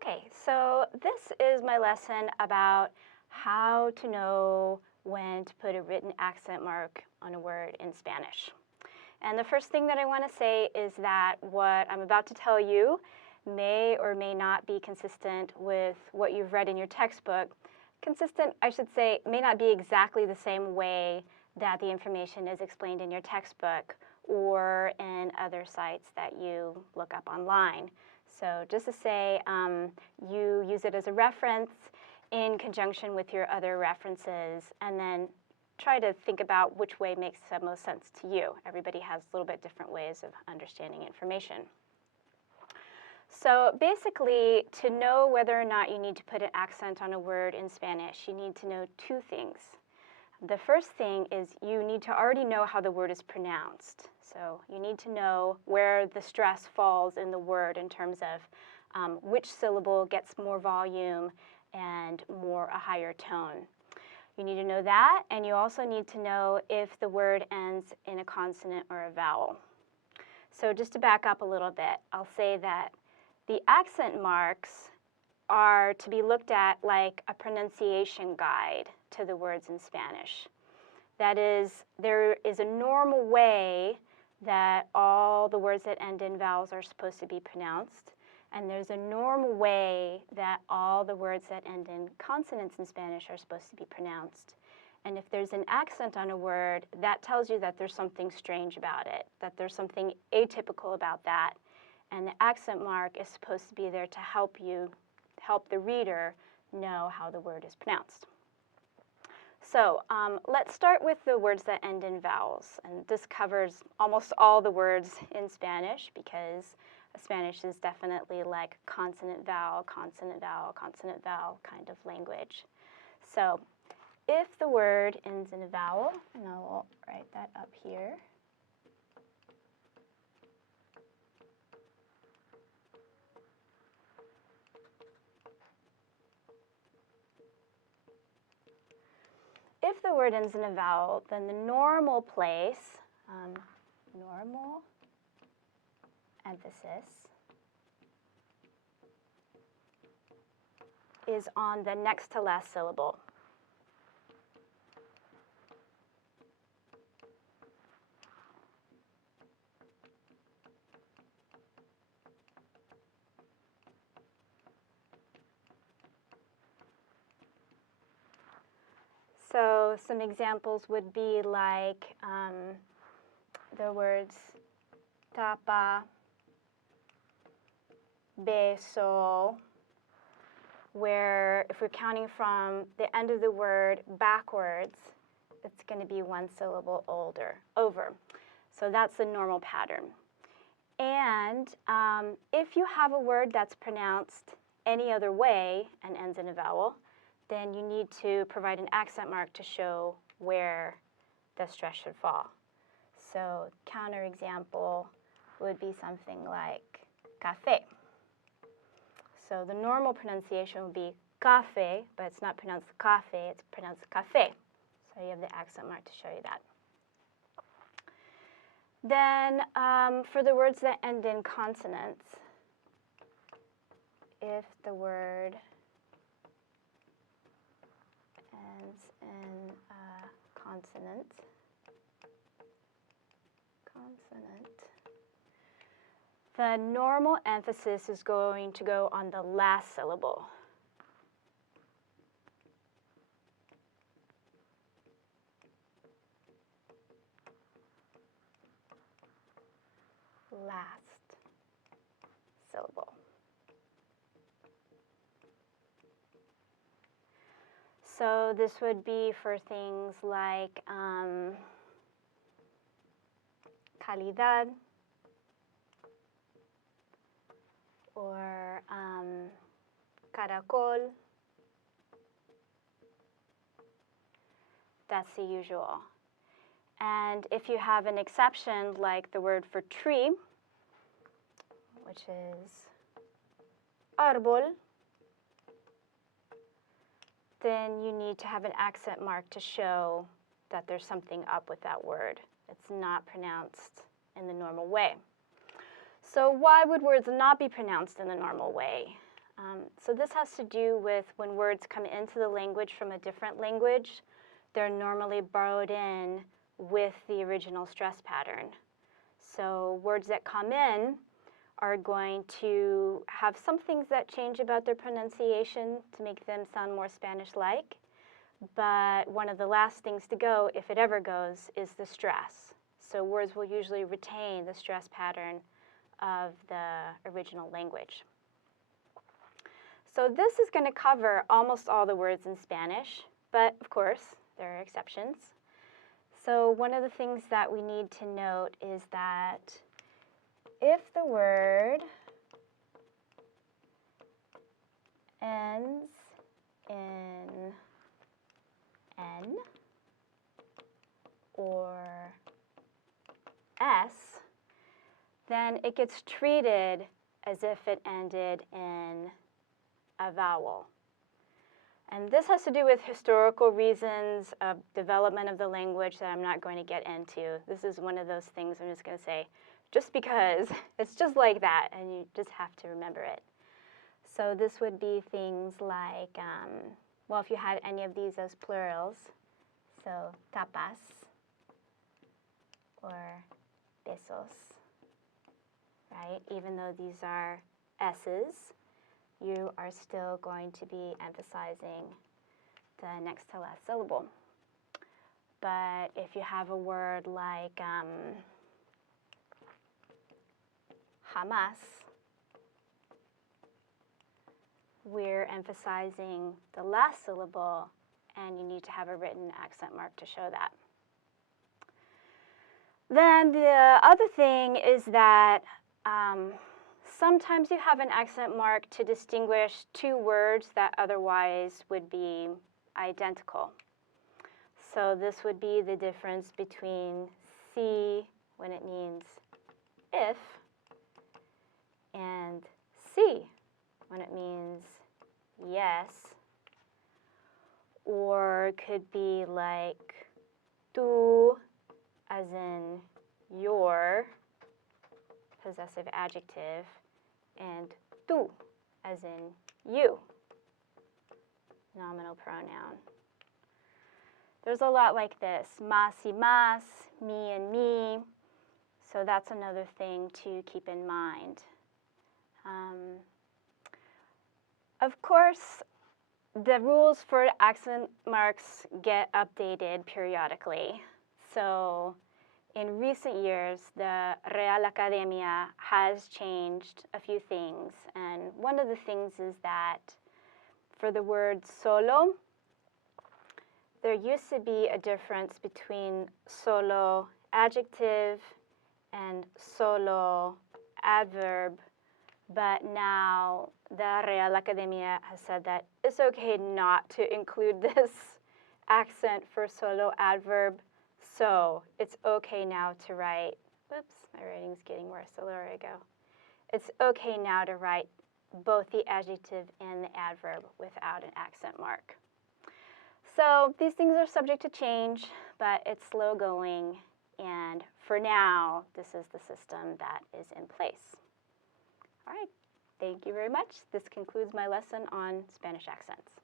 Okay, so this is my lesson about how to know when to put a written accent mark on a word in Spanish. And the first thing that I want to say is that what I'm about to tell you may or may not be consistent with what you've read in your textbook. Consistent, I should say, may not be exactly the same way that the information is explained in your textbook or in other sites that you look up online. So just to say, you use it as a reference in conjunction with your other references, and then try to think about which way makes the most sense to you. Everybody has a little bit different ways of understanding information. So basically, to know whether or not you need to put an accent on a word in Spanish, you need to know two things. The first thing is you need to already know how the word is pronounced. So you need to know where the stress falls in the word in terms of which syllable gets more volume and a higher tone. You need to know that, and you also need to know if the word ends in a consonant or a vowel. So just to back up a little bit, I'll say that the accent marks are to be looked at like a pronunciation guide to the words in Spanish. That is, there is a normal way that all the words that end in vowels are supposed to be pronounced, and there's a normal way that all the words that end in consonants in Spanish are supposed to be pronounced. And if there's an accent on a word, that tells you that there's something strange about it, that there's something atypical about that, and the accent mark is supposed to be there to help the reader know how the word is pronounced. So let's start with the words that end in vowels. And this covers almost all the words in Spanish, because Spanish is definitely like consonant vowel, consonant vowel, consonant vowel kind of language. So if the word ends in a vowel, and I will write that up here. If the word ends in a vowel, then the normal place, normal emphasis, is on the next to last syllable. So some examples would be like the words tapa, beso, where if we're counting from the end of the word backwards, it's going to be one syllable over. So that's the normal pattern. And if you have a word that's pronounced any other way and ends in a vowel, then you need to provide an accent mark to show where the stress should fall. So counterexample would be something like café. So the normal pronunciation would be café, but it's not pronounced café, it's pronounced café. So you have the accent mark to show you that. Then for the words that end in consonants, if the word ends in a consonant, the normal emphasis is going to go on the last syllable. Last syllable. So this would be for things like calidad or caracol. That's the usual. And if you have an exception, like the word for tree, which is árbol, then you need to have an accent mark to show that there's something up with that word. It's not pronounced in the normal way. So why would words not be pronounced in the normal way? So this has to do with when words come into the language from a different language, they're normally borrowed in with the original stress pattern. So words that come in are going to have some things that change about their pronunciation to make them sound more Spanish-like. But one of the last things to go, if it ever goes, is the stress. So words will usually retain the stress pattern of the original language. So this is going to cover almost all the words in Spanish, but of course, there are exceptions. So one of the things that we need to note is that if the word ends in N or S, then it gets treated as if it ended in a vowel. And this has to do with historical reasons of development of the language that I'm not going to get into. This is one of those things I'm just going to say, just because it's just like that, and you just have to remember it. So this would be things like, well, if you had any of these as plurals, so tapas or besos, right? Even though these are S's, you are still going to be emphasizing the next to last syllable. But if you have a word like jamás, we're emphasizing the last syllable, and you need to have a written accent mark to show that. Then the other thing is that sometimes you have an accent mark to distinguish two words that otherwise would be identical. So this would be the difference between si when it means if and si when it means yes, or could be like tú as in your possessive adjective and tú as in you nominal pronoun. There's a lot like this, más y más, me and me, so that's another thing to keep in mind. Of course, the rules for accent marks get updated periodically. So in recent years, the Real Academia has changed a few things. And one of the things is that for the word solo, there used to be a difference between solo adjective and solo adverb. But now the Real Academia has said that it's okay not to include this accent for solo adverb. So it's okay now to write, whoops, my writing's getting worse, so there we go. It's okay now to write both the adjective and the adverb without an accent mark. So these things are subject to change, but it's slow going. And for now, this is the system that is in place. All right, thank you very much. This concludes my lesson on Spanish accents.